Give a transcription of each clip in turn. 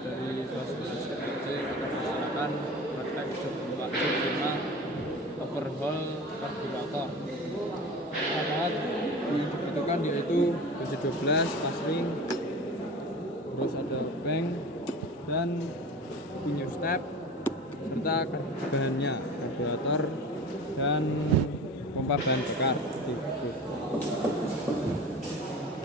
dari Fasilitas TKC kita melaksanakan praktek job 5 overhaul karburator. Alat yang dibutuhkan yaitu BC12, pasring, terus ada bank dan pinyo step serta bahannya karburator dan pompa bahan bakar.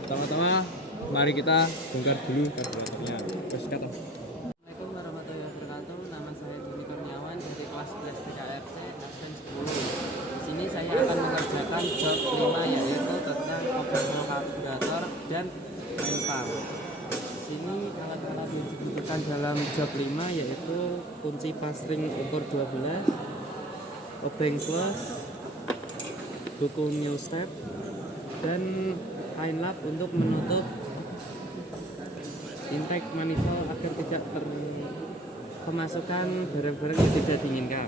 Pertama-tama mari kita bongkar dulu karburatornya. Assalamualaikum warahmatullahi wabarakatuh. Nama saya Doni Kurniawan dari kelas 11 TKRC absen 10. Di sini saya akan mengerjakan job 5 yaitu tentang overhaul karburator dan oil pump. Di sini alat-alat yang dibutuhkan dalam job 5 yaitu kunci pasring ukur 12, obeng plus, buku new step, dan kain lap untuk menutup intake manifold agar tidak kemasukan barang-barang yang tidak diinginkan.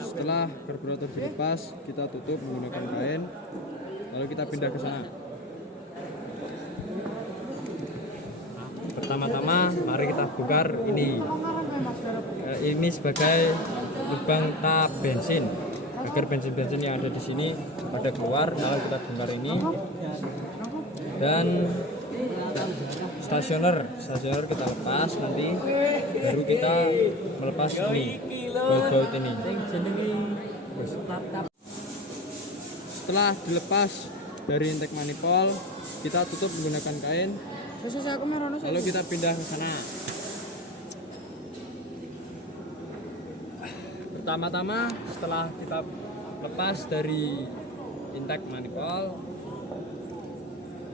Setelah karburator dilepas, kita tutup menggunakan kain, lalu kita pindah ke sana. Pertama-tama mari kita bongkar ini sebagai lubang tap bensin agar bensin yang ada di sini pada keluar. Lalu kita bongkar ini dan stasioner kita lepas, nanti baru kita melepas ini baut ini. Setelah dilepas dari intake manifold, kita tutup menggunakan kain, lalu kita pindah ke sana. Pertama-tama setelah kita lepas dari intake manifold,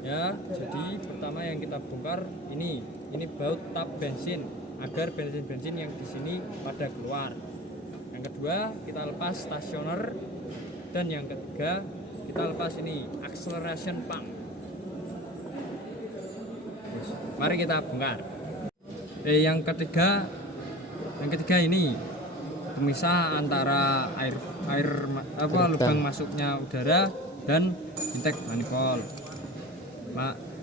ya, jadi pertama yang kita bongkar ini baut tap bensin agar bensin yang di sini pada keluar. Yang kedua kita lepas stasioner, dan yang ketiga kita lepas ini acceleration pump. Mari kita bongkar. Yang ketiga ini pemisah antara lubang masuknya udara dan intake manifold.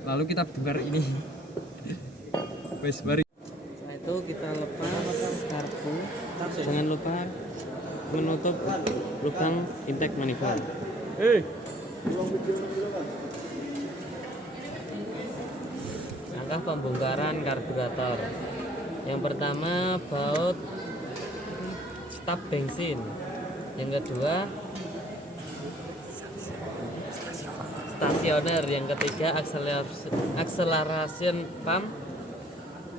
Lalu kita bongkar ini. Mari. Setelah itu kita lepas karbu. Jangan lupa menutup lubang intake manifold. Langkah pembongkaran karburator. Yang pertama baut staf bensin. Yang kedua stasioner, yang ketiga acceleration pump,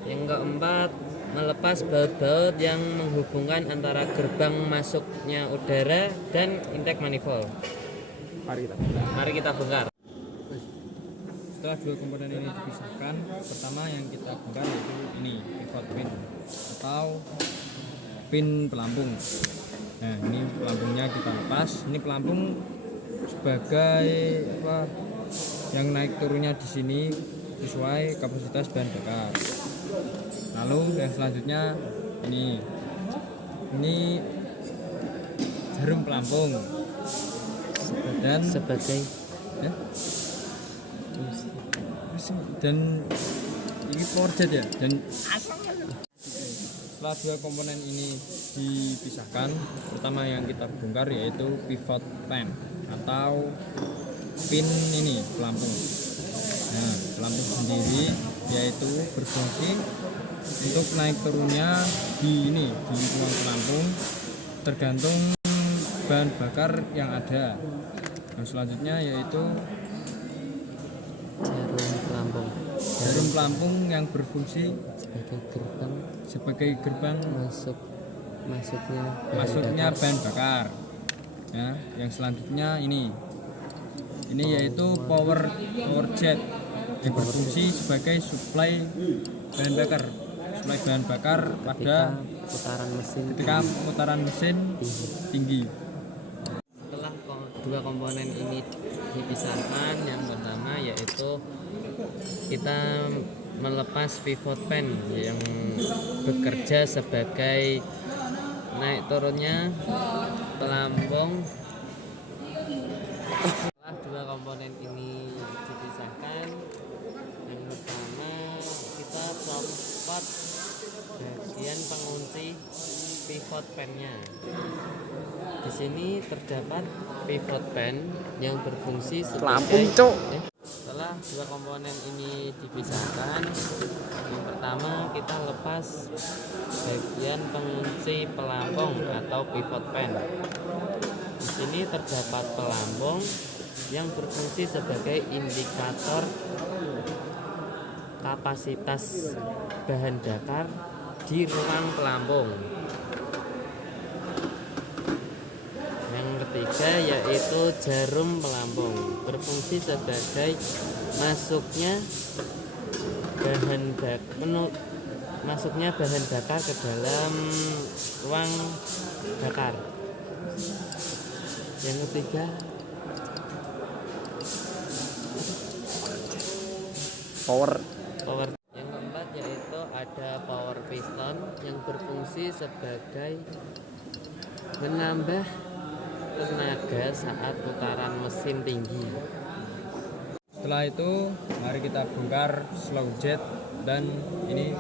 yang keempat melepas baut-baut yang menghubungkan antara gerbang masuknya udara dan intake manifold. Mari kita bongkar. Setelah dua komponen ini dipisahkan, pertama yang kita bongkar yaitu ini pivot pin atau pin pelampung. Nah, ini pelampungnya kita lepas. Ini pelampung sebagai yang naik turunnya di sini sesuai kapasitas bahan bakar. Lalu yang selanjutnya ini jarum pelampung dan ini power jet ya. Dan setelah dua komponen ini dipisahkan, pertama yang kita bongkar yaitu pivot pin atau pin ini pelampung. Nah, pelampung sendiri yaitu berfungsi untuk naik turunnya di lingkungan pelampung tergantung bahan bakar yang ada. Yang selanjutnya yaitu jarum pelampung yang berfungsi sebagai gerbang masuknya bahan bakar. Ya, yang selanjutnya ini yaitu power jet yang berfungsi sebagai suplai bahan bakar pada putaran mesin tinggi. Setelah dua komponen ini dipisahkan, yang pertama yaitu kita melepas pivot pin yang bekerja sebagai naik turunnya pelampung. Setelah dua komponen ini dipisahkan, yang pertama pivot pen-nya. Di sini terdapat pivot pen yang berfungsi sebagai setelah dua komponen ini dipisahkan, yang pertama kita lepas bagian pengunci pelampung atau pivot pen. Di sini terdapat pelampung yang berfungsi sebagai indikator kapasitas bahan bakar di ruang pelampung. Yang ketiga yaitu jarum pelampung, berfungsi sebagai masuknya bahan bakar ke dalam ruang bakar. Yang ketiga power. Yang keempat yaitu ada power piston yang berfungsi sebagai menambah tenaga saat putaran mesin tinggi. Setelah itu mari kita bongkar slow jet dan ini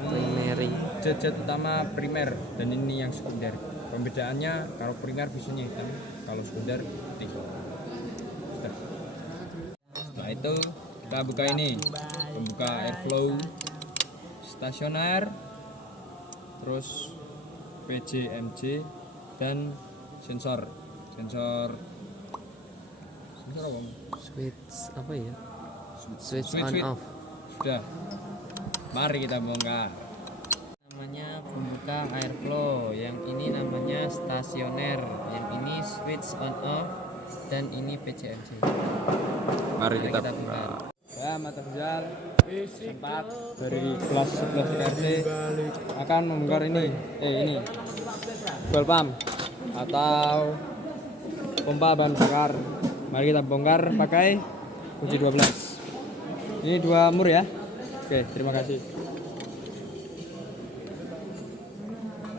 Primary. jet utama primer dan ini yang sekunder. Pembedaannya kalau primer biasanya hitam, kalau sekunder putih. Setelah itu kita buka ini, membuka airflow stasioner, terus PJMJ dan sensor apa? Switch apa ya? Switch on off. Sudah. Mari kita bongkar. Namanya pembuka airflow, yang ini namanya stasioner, yang ini switch on off, dan ini PCMC. Mari kita bongkar. Ya, mata kerja sempat dari kelas 11 RT akan membongkar ini fuel pump atau pompa bahan bakar. Mari kita bongkar pakai kunci 12. Ini 2 mur ya. Oke, terima kasih.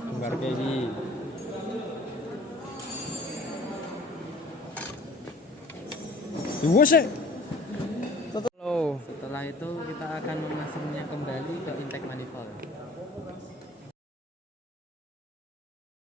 Bongkar kayak gini. Setelah itu kita akan memasangnya kembali ke intake manifold.